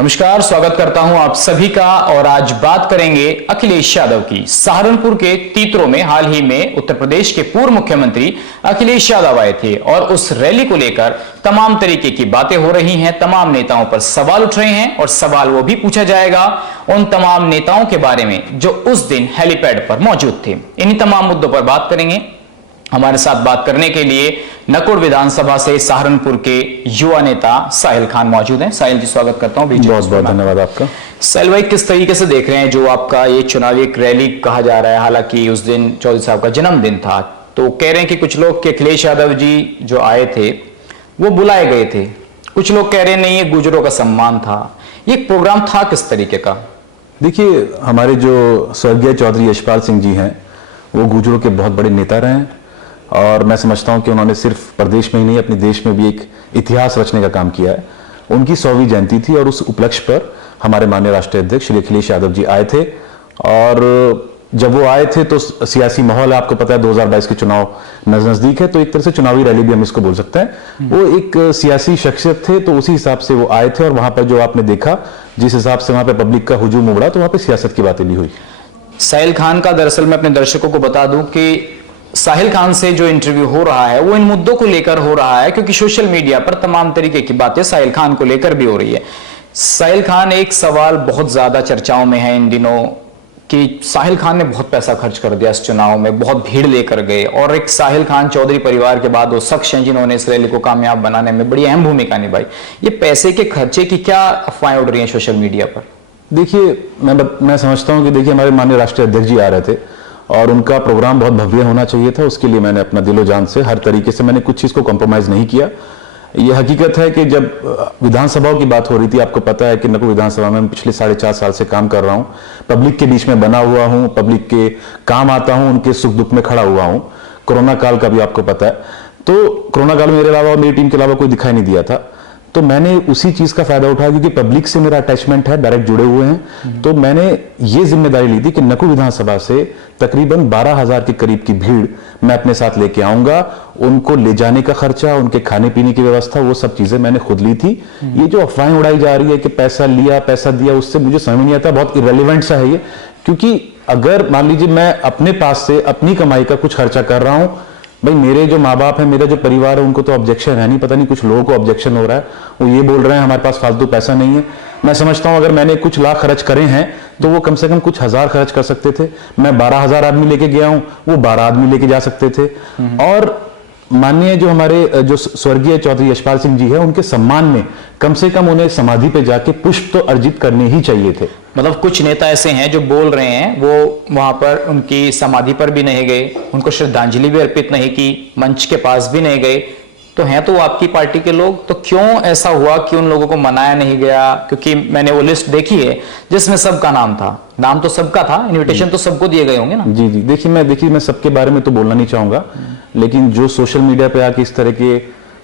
नमस्कार, स्वागत करता हूं आप सभी का। और आज बात करेंगे अखिलेश यादव की। सहारनपुर के तीतरो में हाल ही में उत्तर प्रदेश के पूर्व मुख्यमंत्री अखिलेश यादव आए थे और उस रैली को लेकर तमाम तरीके की बातें हो रही हैं, तमाम नेताओं पर सवाल उठ रहे हैं और सवाल वो भी पूछा जाएगा उन तमाम नेताओं के बारे में जो उस दिन हेलीपैड पर मौजूद थे। इन्हीं तमाम मुद्दों पर बात करेंगे। हमारे साथ बात करने के लिए नकुड़ विधानसभा से सहारनपुर के युवा नेता साहिल खान मौजूद हैं। साहिल जी, स्वागत करता हूं। बहुत बहुत धन्यवाद आपका। साहिल भाई, किस तरीके से देख रहे हैं जो आपका ये चुनावी एक रैली कहा जा रहा है? हालांकि उस दिन चौधरी साहब का जन्मदिन था, तो कह रहे हैं कि कुछ लोग कि अखिलेश यादव जी जो आए थे वो बुलाए गए थे, कुछ लोग कह रहे हैं नहीं ये गुजरों का सम्मान था। ये प्रोग्राम था किस तरीके का? देखिए, हमारे जो स्वर्गीय चौधरी यशपाल सिंह जी हैं वो गुजरों के बहुत बड़े नेता रहे हैं और मैं समझता हूं कि उन्होंने सिर्फ प्रदेश में ही नहीं अपने देश में भी एक इतिहास रचने का काम किया है। उनकी 100वीं जयंती थी और उस उपलक्ष्य पर हमारे माननीय राष्ट्रीय अध्यक्ष श्री अखिलेश यादव जी आए थे। और जब वो आए थे तो सियासी माहौल, आपको पता है 2022 के चुनाव नजदीक है, तो एक तरह से चुनावी रैली भी हम इसको बोल सकते हैं। वो एक सियासी शख्सियत थे, तो उसी हिसाब से वो आए थे और वहां पर जो आपने देखा जिस हिसाब से वहां पर पब्लिक का हुजूम उमड़ा, तो वहां पर सियासत की बातें भी हुई। साहिल खान का दरअसल मैं अपने दर्शकों को बता दूं कि साहिल खान से जो इंटरव्यू हो रहा है वो इन मुद्दों को लेकर हो रहा है, क्योंकि सोशल मीडिया पर तमाम तरीके की बातें साहिल खान को लेकर भी हो रही है। साहिल खान, एक सवाल बहुत ज्यादा चर्चाओं में है इन दिनों कि साहिल खान ने बहुत पैसा खर्च कर दिया इस चुनाव में, बहुत भीड़ लेकर गए, और एक साहिल खान चौधरी परिवार के बाद वो शख्स हैं जिन्होंने इस रैली को कामयाब बनाने में बड़ी अहम भूमिका निभाई। ये पैसे के खर्चे की क्या अफवाहें उड़ रही हैं सोशल मीडिया पर? देखिए, मैं समझता हूं कि देखिए हमारे माननीय राष्ट्रीय अध्यक्ष जी आ रहे थे और उनका प्रोग्राम बहुत भव्य होना चाहिए था। उसके लिए मैंने अपना दिलो जान से हर तरीके से मैंने कुछ चीज को कॉम्प्रोमाइज नहीं किया। यह हकीकत है कि जब विधानसभाओं की बात हो रही थी, आपको पता है कि नकुड़ विधानसभा में पिछले 4.5 साल से काम कर रहा हूं, पब्लिक के बीच में बना हुआ हूं, पब्लिक के काम आता हूं, उनके सुख दुख में खड़ा हुआ हूं। कोरोना काल का भी आपको पता है, तो कोरोना काल में मेरे अलावा और मेरी टीम के अलावा कोई दिखाई नहीं दिया था, तो मैंने उसी चीज का फायदा उठाया क्योंकि पब्लिक से मेरा अटैचमेंट है, डायरेक्ट जुड़े हुए हैं। तो मैंने ये जिम्मेदारी ली थी कि नकुड़ विधानसभा से तकरीबन 12,000 के करीब की भीड़ मैं अपने साथ लेके आऊंगा। उनको ले जाने का खर्चा, उनके खाने पीने की व्यवस्था, वो सब चीजें मैंने खुद ली थी। ये जो अफवाहें उड़ाई जा रही है कि पैसा लिया पैसा दिया, उससे मुझे समझ नहीं आता, बहुत इरेलीवेंट सा है ये। क्योंकि अगर मान लीजिए मैं अपने पास से अपनी कमाई का कुछ खर्चा कर रहा हूं, भाई मेरे जो माँ बाप है, मेरा जो परिवार है, उनको तो ऑब्जेक्शन है नहीं, पता नहीं कुछ लोगों को ऑब्जेक्शन हो रहा है, वो ये बोल रहे हैं हमारे पास फालतू पैसा नहीं है। मैं समझता हूं अगर मैंने कुछ लाख खर्च करे हैं तो वो कम से कम कुछ हजार खर्च कर सकते थे। मैं 12,000 आदमी लेके गया हूं, वो 12 आदमी लेके जा सकते थे। और माननीय जो हमारे जो स्वर्गीय चौधरी यशपाल सिंह जी है, उनके सम्मान में कम से कम उन्हें समाधि पे जाके पुष्प तो अर्जित करने ही चाहिए थे। मतलब कुछ नेता ऐसे हैं जो बोल रहे हैं वो वहां पर उनकी समाधि पर भी नहीं गए, उनको श्रद्धांजलि भी अर्पित नहीं की, मंच के पास भी नहीं गए, तो हैं तो वो आपकी पार्टी के लोग, तो क्यों ऐसा हुआ कि उन लोगों को मनाया नहीं गया? क्योंकि मैंने वो लिस्ट देखी है जिसमें सबका नाम था, नाम तो सबका था, इनविटेशन तो सबको दिए गए होंगे ना? जी जी, देखिए मैं सबके बारे में तो बोलना नहीं चाहूंगा, लेकिन जो सोशल मीडिया पे आके इस तरह की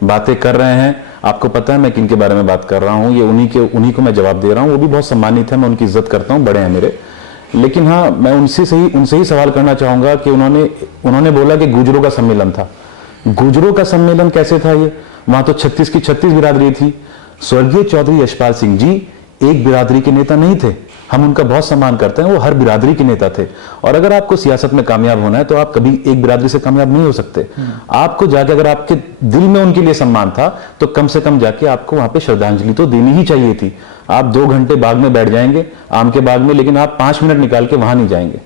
बातें कर रहे हैं, आपको पता है मैं किन के बारे में बात कर रहा हूं, ये उन्हीं को मैं जवाब दे रहा हूं। वो भी बहुत सम्मानित है, मैं उनकी इज्जत करता हूं, बड़े हैं मेरे। लेकिन हाँ, मैं उनसे ही सवाल करना चाहूंगा कि उन्होंने बोला कि गुजरों का सम्मेलन था। गुजरों का सम्मेलन कैसे था? ये वहां तो 36 की 36 बिरादरी थी। स्वर्गीय चौधरी यशपाल सिंह जी एक बिरादरी के नेता नहीं थे, हम उनका बहुत सम्मान करते हैं, वो हर बिरादरी के नेता थे। और अगर आपको सियासत में कामयाब होना है तो आप कभी एक बिरादरी से कामयाब नहीं हो सकते। आपको जाके, अगर आपके दिल में उनके लिए सम्मान था तो कम से कम जाके आपको वहां पे श्रद्धांजलि तो देनी ही चाहिए थी। आप 2 घंटे बाग में बैठ जाएंगे, आम के बाग में, लेकिन आप 5 मिनट निकाल के वहां नहीं जाएंगे।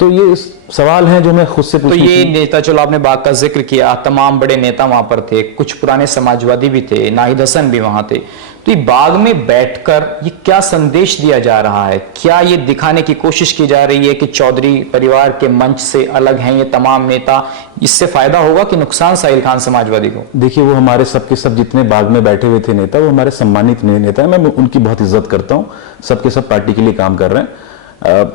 तो ये सवाल है जो मैं खुद से तो ये नेता, चलो आपने बाग का जिक्र किया, तमाम बड़े नेता वहां पर थे, कुछ पुराने समाजवादी भी थे, नाहिद हसन भी वहां थे, तो ये बाग में बैठकर ये क्या संदेश दिया जा रहा है? क्या ये दिखाने की कोशिश की जा रही है कि चौधरी परिवार के मंच से अलग हैं ये तमाम नेता? इससे फायदा होगा कि नुकसान साहिल खान समाजवादी को? देखिए, वो हमारे सबके सब जितने बाग में बैठे हुए थे नेता, वो हमारे सम्मानित नेता है, मैं उनकी बहुत इज्जत करता हूँ। सबके सब पार्टी के लिए काम कर रहे हैं।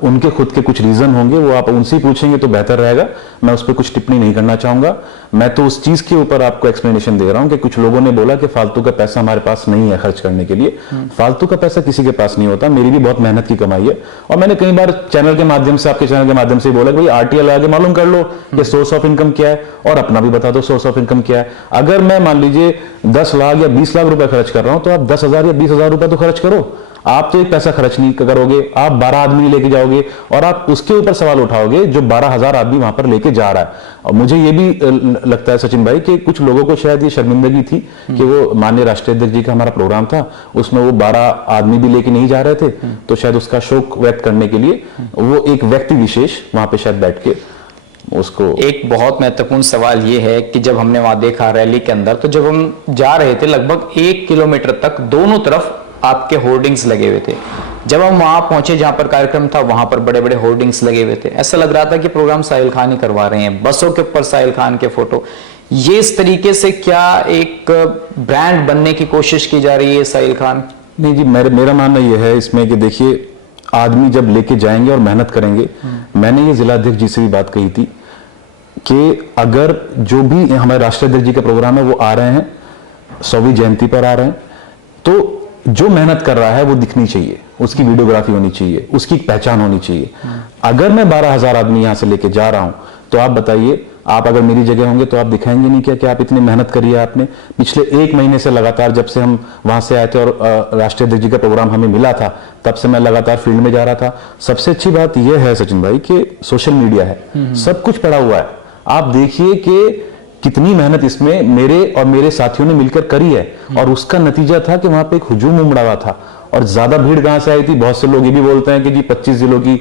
उनके खुद के कुछ रीजन होंगे, वो आप उनसे पूछेंगे तो बेहतर रहेगा। मैं उस पर कुछ टिप्पणी नहीं करना चाहूंगा। मैं तो उस चीज के ऊपर आपको एक्सप्लेनेशन दे रहा हूं कि कुछ लोगों ने बोला कि फालतू का पैसा हमारे पास नहीं है खर्च करने के लिए। फालतू का पैसा किसी के पास नहीं होता, मेरी भी बहुत मेहनत की कमाई है। और मैंने कई बार चैनल के माध्यम से, आपके चैनल के माध्यम से बोला कि भाई आरटीआई लगा के मालूम कर लो कि सोर्स ऑफ इनकम क्या है, और अपना भी बता दो सोर्स ऑफ इनकम क्या है। अगर मैं मान लीजिए 10 लाख या 20 लाख रुपए खर्च कर रहा हूं तो आप 10,000 या 20,000 रुपए तो खर्च करो। आप तो एक पैसा खर्च नहीं करोगे, आप 12 आदमी लेके जाओगे और आप उसके ऊपर सवाल उठाओगे जो 12,000 आदमी वहां पर लेके जा रहा है। और मुझे ये भी लगता है सचिन भाई कि कुछ लोगों को शायद ये शर्मिंदगी थी कि वो माननीय राष्ट्रीय अध्यक्ष जी का हमारा प्रोग्राम था, उसमें वो 12 आदमी भी लेके नहीं जा रहे थे, तो शायद उसका शोक व्यक्त करने के लिए वो एक व्यक्ति विशेष वहां पे शायद बैठ के उसको। एक बहुत महत्वपूर्ण सवाल ये है कि जब हमने वहां देखा रैली के अंदर, तो जब हम जा रहे थे लगभग 1 किलोमीटर तक दोनों तरफ आपके होर्डिंग्स लगे हुए थे। जब हम वहां पहुंचे जहां पर कार्यक्रम था, वहां पर बड़े बड़े होर्डिंग्स लगे हुए थे। ऐसा लग रहा था कि प्रोग्राम साहिल खान ही करवा रहे हैं, बसों के ऊपर साहिल खान के फोटो। ये इस तरीके से क्या एक ब्रांड बनने की कोशिश की जा रही है साहिल खान? नहीं जी, मेरा मानना यह है इसमें कि देखिए, आदमी जब लेके जाएंगे और मेहनत करेंगे, मैंने ये जिलाध्यक्ष जी से भी बात कही थी कि अगर जो भी हमारे राष्ट्रीय अध्यक्ष जी का प्रोग्राम है वो आ रहे हैं, 100वीं जयंती पर आ रहे हैं, तो जो मेहनत कर रहा है वो दिखनी चाहिए, उसकी वीडियोग्राफी होनी चाहिए, उसकी पहचान होनी चाहिए। अगर मैं 12,000 आदमी यहां से लेके जा रहा हूं, तो आप बताइए, आप अगर मेरी जगह होंगे तो आप दिखाएंगे नहीं क्या कि आप इतनी मेहनत करी है आपने पिछले 1 महीने से लगातार। जब से हम वहां से आए थे और राष्ट्रीय अध्यक्ष जी का प्रोग्राम हमें मिला था, तब से मैं लगातार फील्ड में जा रहा था। सबसे अच्छी बात यह है सचिन भाई कि सोशल मीडिया है, सब कुछ पड़ा हुआ है। आप देखिए कि कितनी मेहनत इसमें मेरे और मेरे साथियों ने मिलकर करी है, और उसका नतीजा था कि वहां पे एक हुजूम उमड़ा हुआ था। और ज्यादा भीड़ कहां से आई थी? बहुत से लोग ये भी बोलते हैं कि जी 25 जिलों की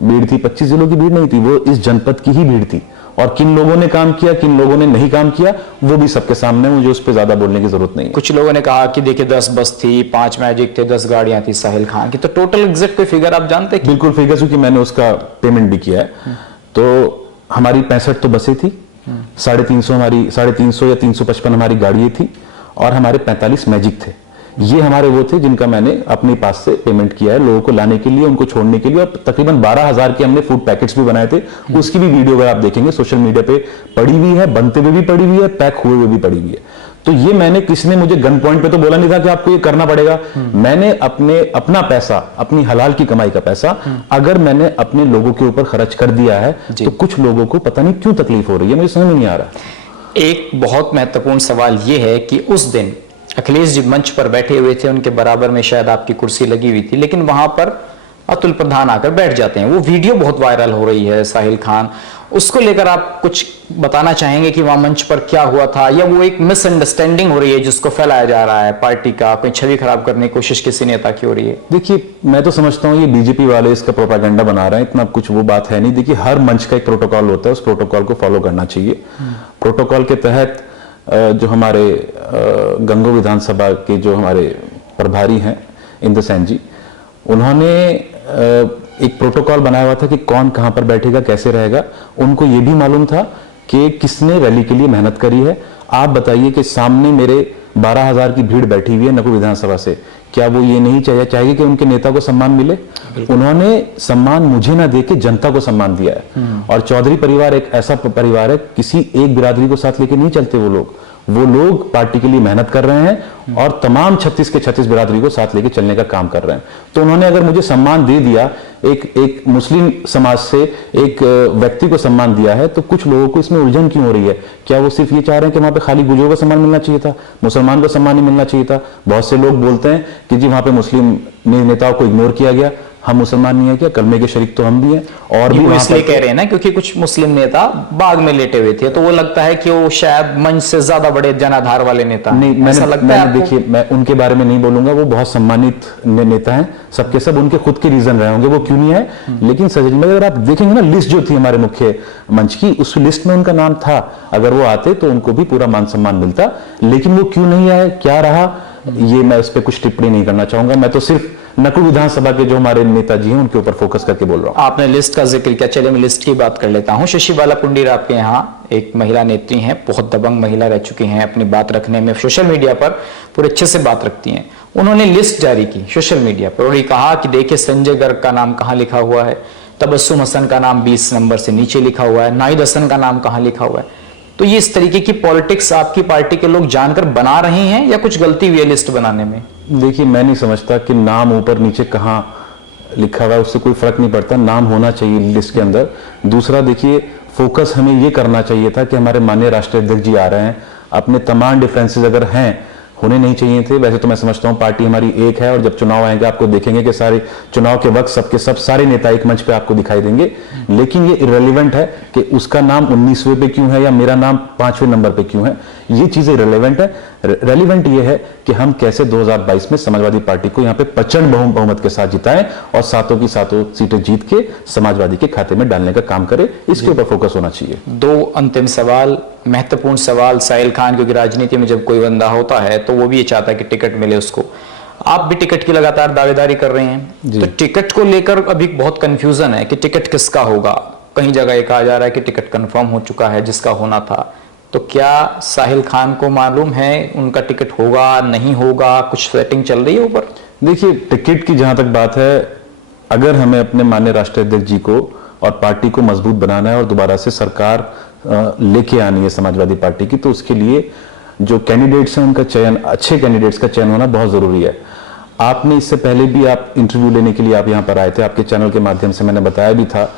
भीड़ थी। 25 जिलों की भीड़ नहीं थी, वो इस जनपद की ही भीड़ थी। और किन लोगों ने काम किया, किन लोगों ने नहीं काम किया, वो भी सबके सामने, मुझे उस पर ज्यादा बोलने की जरूरत नहीं है। कुछ लोगों ने कहा कि देखिए 10 बस थी, 5 मैजिक थे, 10 गाड़ियां थी साहिल खान की। तो टोटल एग्जैक्ट कोई फिगर आप जानते हैं? बिल्कुल फिगर, क्योंकि मैंने उसका पेमेंट भी किया है। तो हमारी 65 तो बसें थी, 350 हमारी 350 या 355 हमारी गाड़ियां थी, और हमारे 45 मैजिक थे। ये हमारे वो थे जिनका मैंने अपने पास से पेमेंट किया है लोगों को लाने के लिए, उनको छोड़ने के लिए। और तकरीबन 12,000 के हमने फूड पैकेट्स भी बनाए थे। उसकी भी वीडियो अगर आप देखेंगे सोशल मीडिया पे पड़ी हुई है, बनते हुए भी पड़ी हुई है, पैक हुए हुए भी पड़ी हुई है। तो ये मैंने, किसी ने मुझे गन पॉइंट पे तो बोला नहीं था कि आपको ये करना पड़ेगा। मैंने अपना पैसा, अपनी हलाल की कमाई का पैसा अगर मैंने अपने लोगों के ऊपर खर्च कर दिया है, तो कुछ लोगों को पता नहीं क्यों तकलीफ हो रही है, मुझे समझ में नहीं आ रहा। एक बहुत महत्वपूर्ण सवाल यह है कि उस दिन अखिलेश जी मंच पर बैठे हुए थे, उनके बराबर में शायद आपकी कुर्सी लगी हुई थी, लेकिन वहां पर अतुल प्रधान आकर बैठ जाते हैं। वो वीडियो बहुत वायरल हो रही है साहिल खान, उसको लेकर आप कुछ बताना चाहेंगे कि वहां मंच पर क्या हुआ था, या वो एक मिसअंडरस्टैंडिंग हो रही है जिसको फैलाया जा रहा है, पार्टी का कोई छवि खराब करने की कोशिश किसी नेता की हो रही है? देखिए, मैं तो समझता हूं ये बीजेपी वाले इसका प्रोपेगेंडा बना रहे हैं, इतना कुछ वो बात है नहीं। देखिए, हर मंच का एक प्रोटोकॉल होता है, उस प्रोटोकॉल को फॉलो करना चाहिए। प्रोटोकॉल के तहत जो हमारे गंगो विधानसभा के जो हमारे प्रभारी हैं इंद्र सेन जी, उन्होंने एक प्रोटोकॉल बनाया हुआ था कि कौन कहां पर बैठेगा, कैसे रहेगा। उनको यह भी मालूम था कि किसने रैली के लिए मेहनत करी है। आप बताइए कि सामने मेरे 12,000 की भीड़ बैठी हुई है नकुल विधानसभा से, क्या वो ये नहीं चाहिए कि उनके नेता को सम्मान मिले? उन्होंने सम्मान मुझे ना देके जनता को सम्मान दिया है। और चौधरी परिवार एक ऐसा परिवार है, किसी एक बिरादरी को साथ लेके नहीं चलते। वो लोग पार्टी के लिए मेहनत कर रहे हैं और तमाम 36 के 36 बिरादरी को साथ लेके चलने का काम कर रहे हैं। तो उन्होंने अगर मुझे सम्मान दे दिया, एक मुस्लिम समाज से एक व्यक्ति को सम्मान दिया है, तो कुछ लोगों को इसमें उलझन क्यों हो रही है? क्या वो सिर्फ ये चाह रहे हैं कि वहां पे खाली गुजरों को सम्मान मिलना चाहिए था, मुसलमान को सम्मान नहीं मिलना चाहिए था? बहुत से लोग बोलते हैं कि जी वहां पे मुस्लिम नेताओं को इग्नोर किया गया, हम मुसलमान नहीं है क्या? कलमे के शरीक तो हम भी हैं। और भी इसलिए कह रहे हैं ना क्योंकि कुछ मुस्लिम नेता बाग में लेटे हुए थे, तो वो लगता है कि वो शायद मंच से ज्यादा बड़े जनाधार वाले नेता नहीं। मैंने देखिए, मैं उनके बारे में नहीं बोलूंगा, वो बहुत सम्मानित नेता हैं, सबके सब उनके खुद के रीजन रहे होंगे, वो क्यों नहीं है। लेकिन सच में अगर आप देखेंगे ना, लिस्ट जो थी हमारे मुख्य मंच की, उस लिस्ट में उनका नाम था। अगर वो आते तो उनको भी पूरा मान सम्मान मिलता, लेकिन वो क्यों नहीं आए, क्या रहा, ये मैं उस पर कुछ टिप्पणी नहीं करना चाहूंगा। मैं तो सिर्फ नकुल विधानसभा के जो हमारे नेताजी हैं उनके ऊपर फोकस करके बोल रहा हूं। आपने लिस्ट का जिक्र किया, चलिए मैं लिस्ट की बात कर लेता हूं। शशि बाला पुंडीर आपके यहाँ एक महिला नेत्री हैं, बहुत दबंग महिला रह चुकी हैं, अपनी बात रखने में सोशल मीडिया पर पूरे अच्छे से बात रखती हैं। उन्होंने लिस्ट जारी की सोशल मीडिया पर और ये कहा कि देखिए संजय गर्ग का नाम कहाँ लिखा हुआ है, तबस्सुम हसन का नाम 20 नंबर से नीचे लिखा हुआ है, नाहिद हसन का नाम कहाँ लिखा हुआ है। तो ये इस तरीके की पॉलिटिक्स आपकी पार्टी के लोग जानकर बना रहे हैं या कुछ गलती हुई है लिस्ट बनाने में? देखिए, मैं नहीं समझता कि नाम ऊपर नीचे कहाँ लिखा हुआ है, उससे कोई फर्क नहीं पड़ता, नाम होना चाहिए लिस्ट के अंदर। दूसरा, देखिए, फोकस हमें ये करना चाहिए था कि हमारे माननीय राष्ट्रीय अध्यक्ष जी आ रहे हैं, अपने तमाम डिफरेंसेस अगर हैं, होने नहीं चाहिए थे। वैसे तो मैं समझता हूं पार्टी हमारी एक है, और जब चुनाव आएंगे आपको देखेंगे कि सारे चुनाव के वक्त सबके सब सारे नेता एक मंच पे आपको दिखाई देंगे, लेकिन ये इररिलेवेंट है कि उसका नाम 19वें पे क्यों है या मेरा नाम 5वें नंबर पे क्यों है। ये चीजें रिलेवेंट है। रेलिवेंट ये है कि हम कैसे 2022 में समाजवादी पार्टी को यहाँ पे प्रचंड बहुमत के साथ जिताएं और सातों की सातों सीटें जीत के समाजवादी के खाते में डालने का काम करें, इसके ऊपर फोकस होना चाहिए। दो अंतिम सवाल, महत्वपूर्ण सवाल साहिल खान, क्योंकि राजनीति में जब कोई बंदा होता है तो वो भी ये चाहता है कि टिकट मिले उसको। आप भी टिकट की लगातार दावेदारी कर रहे हैं, तो टिकट को लेकर अभी बहुत कंफ्यूजन है कि टिकट किसका होगा। कहीं जगह ये कहा जा रहा है कि टिकट कंफर्म हो चुका है जिसका होना था, तो क्या साहिल खान को मालूम है उनका टिकट होगा नहीं होगा, कुछ सेटिंग चल रही है ऊपर? देखिए, टिकट की जहां तक बात है, अगर हमें अपने माननीय राष्ट्रीय अध्यक्ष जी को और पार्टी को मजबूत बनाना है और दोबारा से सरकार लेके आनी है समाजवादी पार्टी की, तो उसके लिए जो कैंडिडेट्स हैं उनका चयन, अच्छे कैंडिडेट्स का चयन होना बहुत जरूरी है। आपने इससे पहले भी आप इंटरव्यू लेने के लिए आप यहाँ पर आए थे, आपके चैनल के माध्यम से मैंने बताया भी था।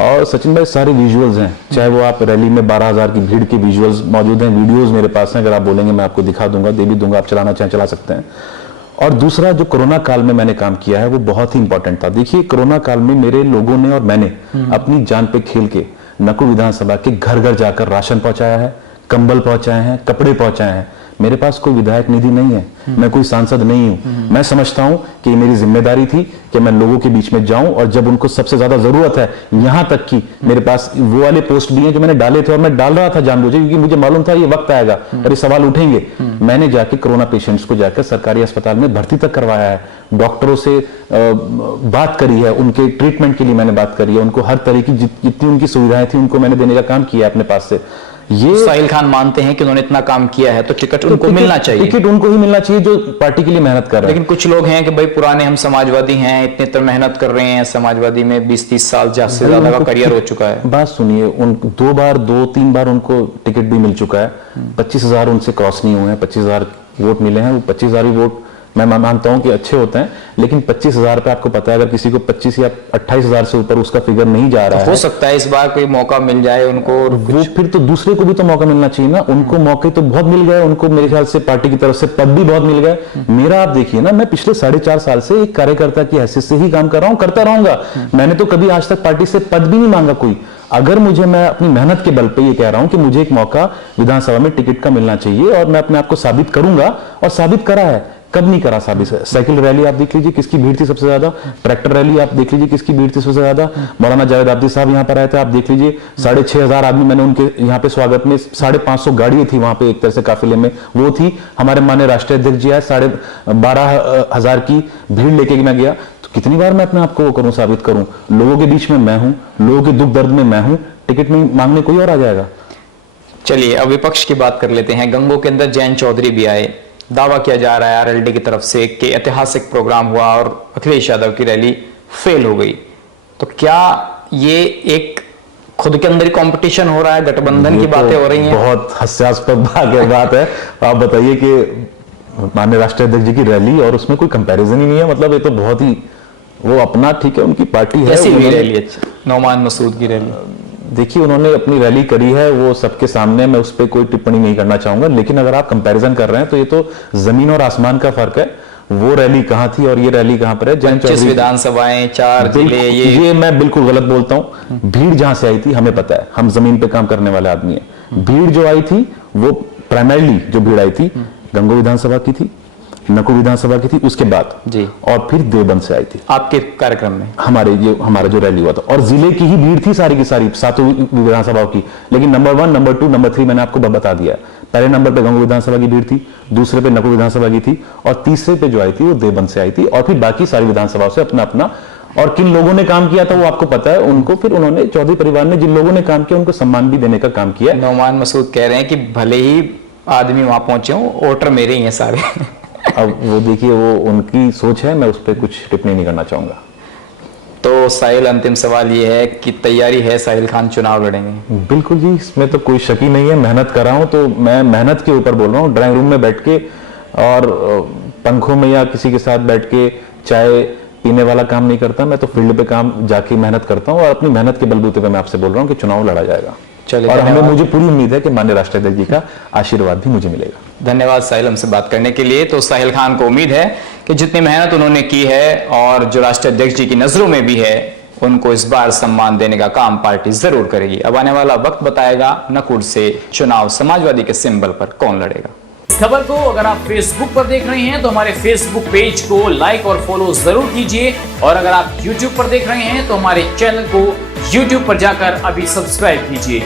और सचिन भाई, सारे विजुअल्स हैं, चाहे वो आप रैली में 12,000 की भीड़ के विजुअल्स मौजूद हैं, वीडियोस मेरे पास हैं, अगर आप बोलेंगे मैं आपको दिखा दूंगा, दे भी दूंगा, आप चलाना चाहें चला सकते हैं। और दूसरा, जो कोरोना काल में मैंने काम किया है वो बहुत ही इंपॉर्टेंट था। देखिए, कोरोना काल में मेरे लोगों ने और मैंने अपनी जान पे खेल के नकुल विधानसभा के घर घर जाकर राशन पहुंचाया है, कंबल पहुंचाए हैं, कपड़े पहुंचाए हैं। मेरे पास कोई विधायक निधि नहीं है, मैं कोई सांसद नहीं हूं। मैं समझता हूं कि मेरी जिम्मेदारी थी कि मैं लोगों के बीच में जाऊं, और जब उनको सबसे ज्यादा जरूरत है, यहां तक कि मेरे पास वो वाले पोस्ट भी हैं जो मैंने डाले थे और मैं डाल रहा था जानबूझे, क्योंकि मुझे मालूम था ये वक्त आएगा और ये सवाल उठेंगे। मैंने जाके कोरोना पेशेंट्स को जाकर सरकारी अस्पताल में भर्ती तक करवाया है, डॉक्टरों से बात करी है, उनके ट्रीटमेंट के लिए मैंने बात करी है, उनको हर तरह की जितनी उनकी सुविधाएं थी उनको मैंने देने का काम किया है अपने पास से। ये साहिल खान मानते हैं कि उन्होंने इतना काम किया है तो टिकट उनको मिलना चाहिए। टिकट उनको ही मिलना चाहिए जो पार्टी के लिए मेहनत कर रहे हैं। लेकिन कुछ लोग हैं कि भाई पुराने हम समाजवादी हैं, इतने तो मेहनत कर रहे हैं समाजवादी में, 20-30 साल से ज्यादा का करियर हो चुका है। बात सुनिए, उन 2-3 बार उनको टिकट भी मिल चुका है, 25,000 उनसे क्रॉस नहीं हुए हैं, 25,000 वोट मिले हैं। वो 25,000 ही वोट मैं मानता हूं कि अच्छे होते हैं, लेकिन 25,000 पे आपको पता है अगर किसी को 25 या 28,000 से ऊपर उसका फिगर नहीं जा रहा है, हो सकता है इस बार कोई मौका मिल जाए उनको, वो फिर तो दूसरे को भी तो मौका मिलना चाहिए ना। उनको मौके तो बहुत मिल गए, उनको मेरे ख्याल से पार्टी की तरफ से पद भी बहुत मिल गए। मेरा आप देखिए ना, मैं पिछले 4.5 साल से एक कार्यकर्ता की हैसियत से ही काम कर रहा हूं, करता रहूंगा। मैंने तो कभी आज तक पार्टी से पद भी नहीं मांगा कोई। अगर मुझे, मैं अपनी मेहनत के बल पे ये कह रहा हूं कि मुझे एक मौका विधानसभा में टिकट का मिलना चाहिए और मैं अपने आप को साबित करूंगा, और साबित करा है। कब नहीं करा साबित? साइकिल रैली आप देख लीजिए किसकी भीड़ थी सबसे ज्यादा, ट्रैक्टर रैली आप देख लीजिए किसकी भीड़ थी सबसे ज्यादा। मौलाना जावेद आब्दी साहब यहाँ पर आए थे, आप देख लीजिए 6,500 आदमी मैंने उनके यहाँ पे स्वागत में, 550 गाड़ियां थी वहां पे एक तरह से काफिले में, वो थी। हमारे माननीय राष्ट्रीय अध्यक्ष जी आए, 12,500 की भीड़ लेके मैं गया। तो कितनी बार मैं अपने आप को वो करूं, साबित करूं? लोगों के बीच में मैं हूं, लोगों के दुख दर्द में मैं हूं, टिकट में मांगने कोई और आ जाएगा। चलिए अब विपक्ष की बात कर लेते हैं। गंगों के अंदर जयंत चौधरी भी आए, दावा किया जा रहा है आरएलडी की तरफ से कि ऐतिहासिक प्रोग्राम हुआ और अखिलेश यादव की रैली फेल हो गई। तो क्या ये एक खुद के अंदर ही कंपटीशन हो रहा है, गठबंधन की बातें हो रही हैं? बहुत हास्यास्पद बात है। आप बताइए कि माननीय राष्ट्रीय अध्यक्ष जी की रैली और उसमें कोई कंपैरिजन ही नहीं है। मतलब ये तो बहुत ही, वो अपना ठीक है, उनकी पार्टी है। कैसी हुई रैली? नौमान मसूद की रैली, देखिए उन्होंने अपनी रैली करी है, वो सबके सामने, मैं उस पर कोई टिप्पणी नहीं करना चाहूंगा। लेकिन अगर आप कंपैरिजन कर रहे हैं तो ये तो जमीन और आसमान का फर्क है। वो रैली कहां थी और ये रैली कहां पर है? जयंत चौधरी, विधानसभाएं, 4 जिले, ये मैं बिल्कुल गलत बोलता हूं। भीड़ जहां से आई थी हमें पता है, हम जमीन पे काम करने वाले आदमी हैं। भीड़ जो आई थी वो प्राइमरीली जो भीड़ आई थी गंगो विधानसभा की थी, नकुल विधानसभा की थी, उसके बाद जी, और फिर देवबंद से आई थी आपके कार्यक्रम में। हमारा जो रैली हुआ था, और जिले की ही भीड़ थी सारी की सारी, 7 विधानसभाओं की। लेकिन नंबर 1, नंबर 2, नंबर 3 मैंने आपको बता दिया। पहले नंबर पे गंगो विधानसभा की भीड़ थी, दूसरे पे नकुल विधानसभा की थी, और तीसरे पे जो आई थी वो देवबंद से आई थी, और फिर बाकी सारी विधानसभाओं से अपना अपना। और किन लोगों ने काम किया था वो आपको पता है, उनको फिर उन्होंने, चौधरी परिवार ने जिन लोगों ने काम किया उनको सम्मान भी देने का काम किया। नौमान मसूद कह रहे हैं कि भले ही आदमी वहां पहुंचे हो, वोटर मेरे ही हैं सारे। अब वो देखिए, वो उनकी सोच है, मैं उस पर कुछ टिप्पणी नहीं करना चाहूंगा। तो साहिल, अंतिम सवाल ये है कि तैयारी है साहिल खान चुनाव लड़ेंगे? बिल्कुल जी, इसमें तो कोई शक ही नहीं है। मेहनत कर रहा हूं, तो मैं मेहनत के ऊपर बोल रहा हूं। ड्राइंग रूम में बैठ के और पंखों में या किसी के साथ बैठ के चाय पीने वाला काम नहीं करता। मैं तो फील्ड पे काम जाके मेहनत करता हूं, और अपनी मेहनत के बलबूते पे मैं आपसे बोल रहा हूं कि चुनाव लड़ा जाएगा। चलिए, और हमें धन्यवाद। मुझे पूरी उम्मीद है कि माननीय राष्ट्रीय अध्यक्ष जी का आशीर्वाद भी मुझे मिलेगा। धन्यवाद साहिल हमसे बात करने के लिए। तो साहिल खान को उम्मीद है कि जितनी मेहनत उन्होंने की है और जो राष्ट्रीय अध्यक्ष जी की नजरों में भी है, उनको इस बार सम्मान देने का काम पार्टी जरूर करेगी। अब आने वाला वक्त बताएगा नकुल से चुनाव समाजवादी के सिंबल पर कौन लड़ेगा। इस खबर को अगर आप फेसबुक पर देख रहे हैं तो हमारे फेसबुक पेज को लाइक और फॉलो जरूर कीजिए, और अगर आप यूट्यूब पर देख रहे हैं तो हमारे चैनल को यूट्यूब पर जाकर अभी सब्सक्राइब कीजिए।